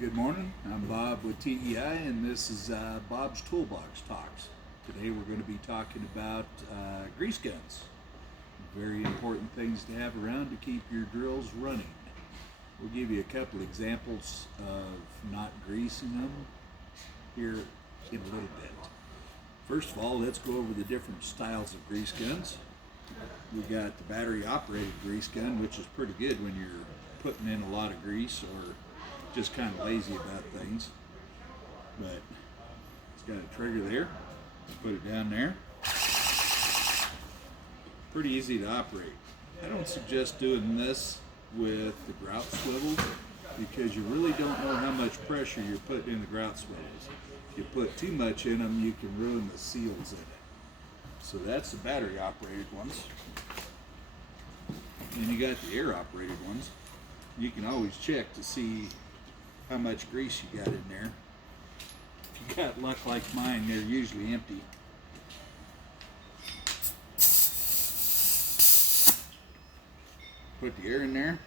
Good morning. I'm Bob with TEI, and this is Bob's Toolbox Talks. Today we're going to be talking about grease guns. Very important things to have around to keep your drills running. We'll give you a couple examples of not greasing them here in a little bit. First of all, let's go over the different styles of grease guns. We got the battery operated grease gun, which is pretty good when you're putting in a lot of grease or just kind of lazy about things. But it's got a trigger there. Put it down there. Pretty easy to operate. I don't suggest doing this with the grout swivels because you really don't know how much pressure you're putting in the grout swivels. If you put too much in them, you can ruin the seals in it. So that's the battery operated ones. And you got the air operated ones. You can always check to see how much grease you got in there. If you got luck like mine, they're usually empty. Put the air in there.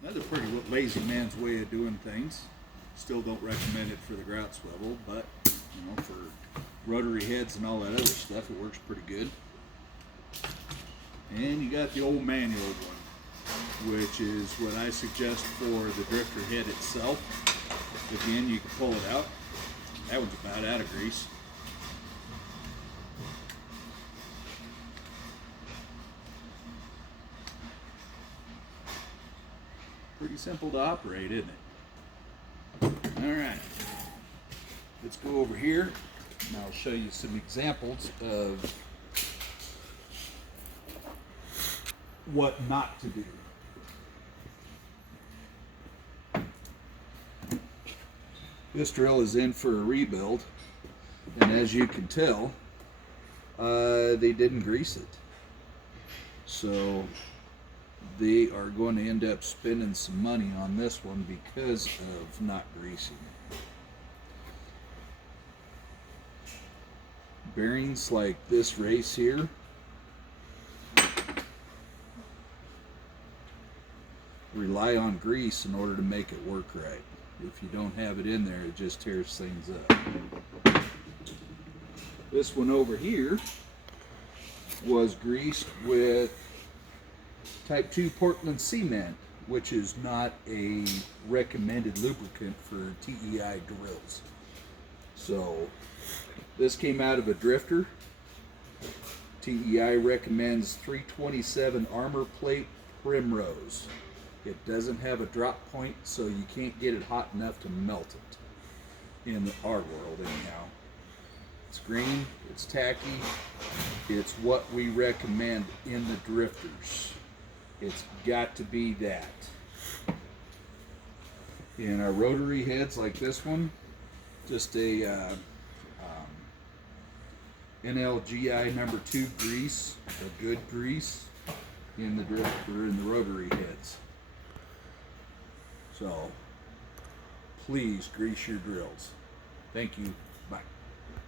Another pretty lazy man's way of doing things. Still don't recommend it for the grout swivel, but you know, for rotary heads and all that other stuff, it works pretty good. And you got the old manual one, which is what I suggest for the drifter head itself. Again, you can pull it out. That one's about out of grease. Pretty simple to operate, isn't it? Alright, let's go over here and I'll show you some examples of what not to do. This drill is in for a rebuild, and as you can tell, they didn't grease it. So they are going to end up spending some money on this one because of not greasing it. Bearings like this race here, rely on grease in order to make it work right. If you don't have it in there, it just tears things up. This one over here was greased with type 2 Portland cement, which is not a recommended lubricant for TEI drills. So this came out of a drifter. TEI recommends 327 armor plate Primrose. It doesn't have a drop point, so you can't get it hot enough to melt it in our world anyhow. It's green, it's tacky, it's what we recommend in the drifters. It's got to be that. In our rotary heads like this one, just a NLGI number 2 grease, a good grease in the drifter in the rotary heads. So please grease your drills. Thank you.